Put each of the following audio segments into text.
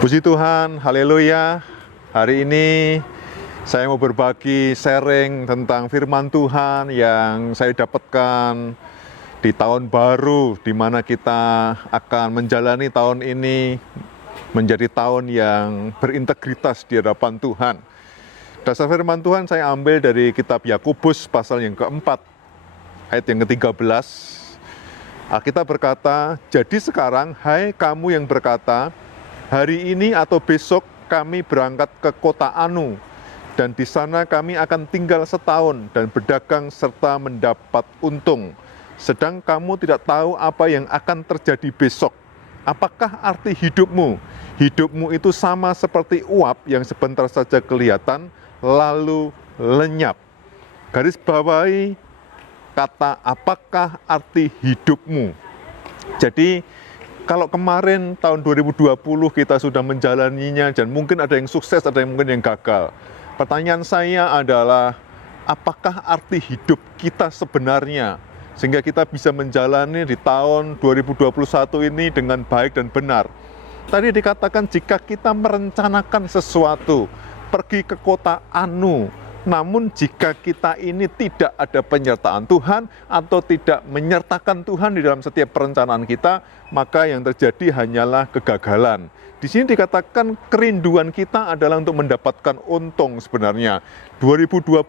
Puji Tuhan, haleluya. Hari ini saya mau berbagi sharing tentang firman Tuhan yang saya dapatkan di tahun baru, di mana kita akan menjalani tahun ini menjadi tahun yang berintegritas di hadapan Tuhan. Dasar firman Tuhan saya ambil dari kitab Yakobus pasal yang keempat, ayat yang ke-13. Alkitab berkata, "Jadi sekarang, hai kamu yang berkata, hari ini atau besok kami berangkat ke kota Anu, dan di sana kami akan tinggal setahun dan berdagang serta mendapat untung. Sedang kamu tidak tahu apa yang akan terjadi besok. Apakah arti hidupmu? Hidupmu itu sama seperti uap yang sebentar saja kelihatan, lalu lenyap." Garis bawahi kata apakah arti hidupmu. Jadi kalau kemarin tahun 2020 kita sudah menjalaninya dan mungkin ada yang sukses, ada yang mungkin yang gagal. Pertanyaan saya adalah, apakah arti hidup kita sebenarnya? Sehingga kita bisa menjalani di tahun 2021 ini dengan baik dan benar. Tadi dikatakan jika kita merencanakan sesuatu, pergi ke kota Anu, namun jika kita ini tidak ada penyertaan Tuhan atau tidak menyertakan Tuhan di dalam setiap perencanaan kita, maka yang terjadi hanyalah kegagalan. Di sini dikatakan kerinduan kita adalah untuk mendapatkan untung sebenarnya. 2021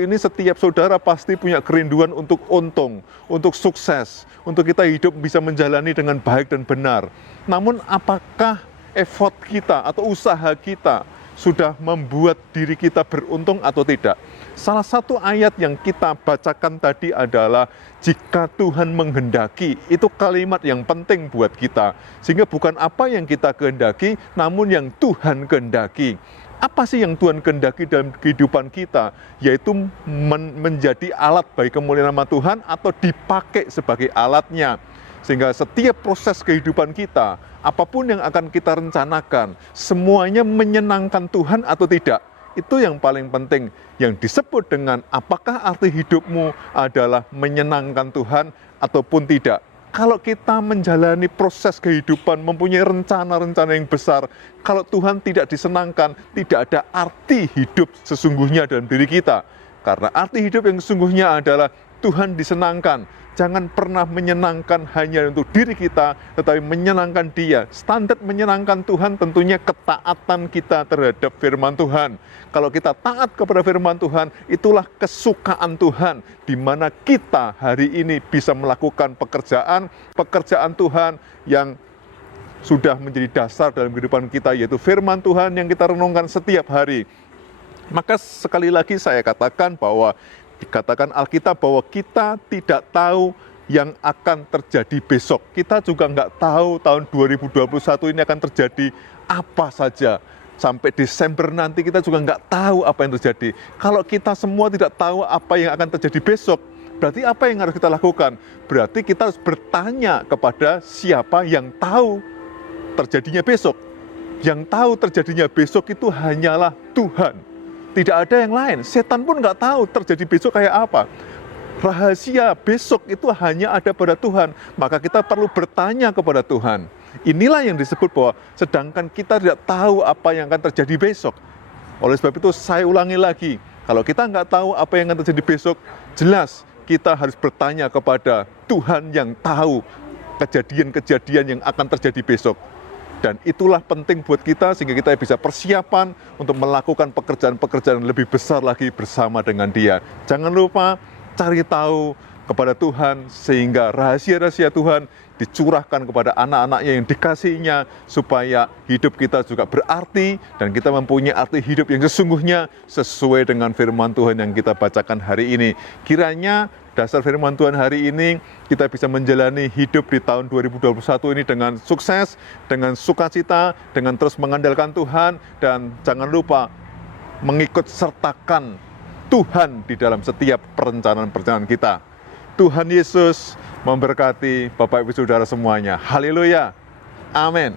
ini setiap saudara pasti punya kerinduan untuk untung, untuk sukses, untuk kita hidup bisa menjalani dengan baik dan benar. Namun apakah effort kita atau usaha kita sudah membuat diri kita beruntung atau tidak? Salah satu ayat yang kita bacakan tadi adalah jika Tuhan menghendaki. Itu kalimat yang penting buat kita. Sehingga bukan apa yang kita kehendaki, namun yang Tuhan kehendaki. Apa sih yang Tuhan kehendaki dalam kehidupan kita? Yaitu menjadi alat bagi kemuliaan nama Tuhan atau dipakai sebagai alatnya. Sehingga setiap proses kehidupan kita, apapun yang akan kita rencanakan, semuanya menyenangkan Tuhan atau tidak. Itu yang paling penting, yang disebut dengan apakah arti hidupmu adalah menyenangkan Tuhan ataupun tidak. Kalau kita menjalani proses kehidupan, mempunyai rencana-rencana yang besar, kalau Tuhan tidak disenangkan, tidak ada arti hidup sesungguhnya dalam diri kita. Karena arti hidup yang sesungguhnya adalah Tuhan disenangkan. Jangan pernah menyenangkan hanya untuk diri kita, tetapi menyenangkan Dia. Standar menyenangkan Tuhan tentunya ketaatan kita terhadap firman Tuhan. Kalau kita taat kepada firman Tuhan, itulah kesukaan Tuhan, di mana kita hari ini bisa melakukan pekerjaan Tuhan yang sudah menjadi dasar dalam kehidupan kita, yaitu firman Tuhan yang kita renungkan setiap hari. Maka sekali lagi saya katakan bahwa dikatakan Alkitab bahwa kita tidak tahu yang akan terjadi besok. Kita juga nggak tahu tahun 2021 ini akan terjadi apa saja. Sampai Desember nanti kita juga nggak tahu apa yang terjadi. Kalau kita semua tidak tahu apa yang akan terjadi besok, berarti apa yang harus kita lakukan? Berarti kita harus bertanya kepada siapa yang tahu terjadinya besok. Yang tahu terjadinya besok itu hanyalah Tuhan. Tidak ada yang lain. Setan pun nggak tahu terjadi besok kayak apa. Rahasia besok itu hanya ada pada Tuhan. Maka kita perlu bertanya kepada Tuhan. Inilah yang disebut bahwa sedangkan kita tidak tahu apa yang akan terjadi besok. Oleh sebab itu saya ulangi lagi. Kalau kita nggak tahu apa yang akan terjadi besok, jelas kita harus bertanya kepada Tuhan yang tahu kejadian-kejadian yang akan terjadi besok. Dan itulah penting buat kita sehingga kita bisa persiapan untuk melakukan pekerjaan-pekerjaan lebih besar lagi bersama dengan Dia. Jangan lupa cari tahu kepada Tuhan sehingga rahasia-rahasia Tuhan dicurahkan kepada anak-anaknya yang dikasihinya supaya hidup kita juga berarti dan kita mempunyai arti hidup yang sesungguhnya sesuai dengan firman Tuhan yang kita bacakan hari ini. Kiranya dasar firman Tuhan hari ini kita bisa menjalani hidup di tahun 2021 ini dengan sukses, dengan sukacita, dengan terus mengandalkan Tuhan, dan jangan lupa mengikut sertakan Tuhan di dalam setiap perencanaan-perencanaan kita. Tuhan Yesus memberkati Bapak Ibu Saudara semuanya. Haleluya. Amin.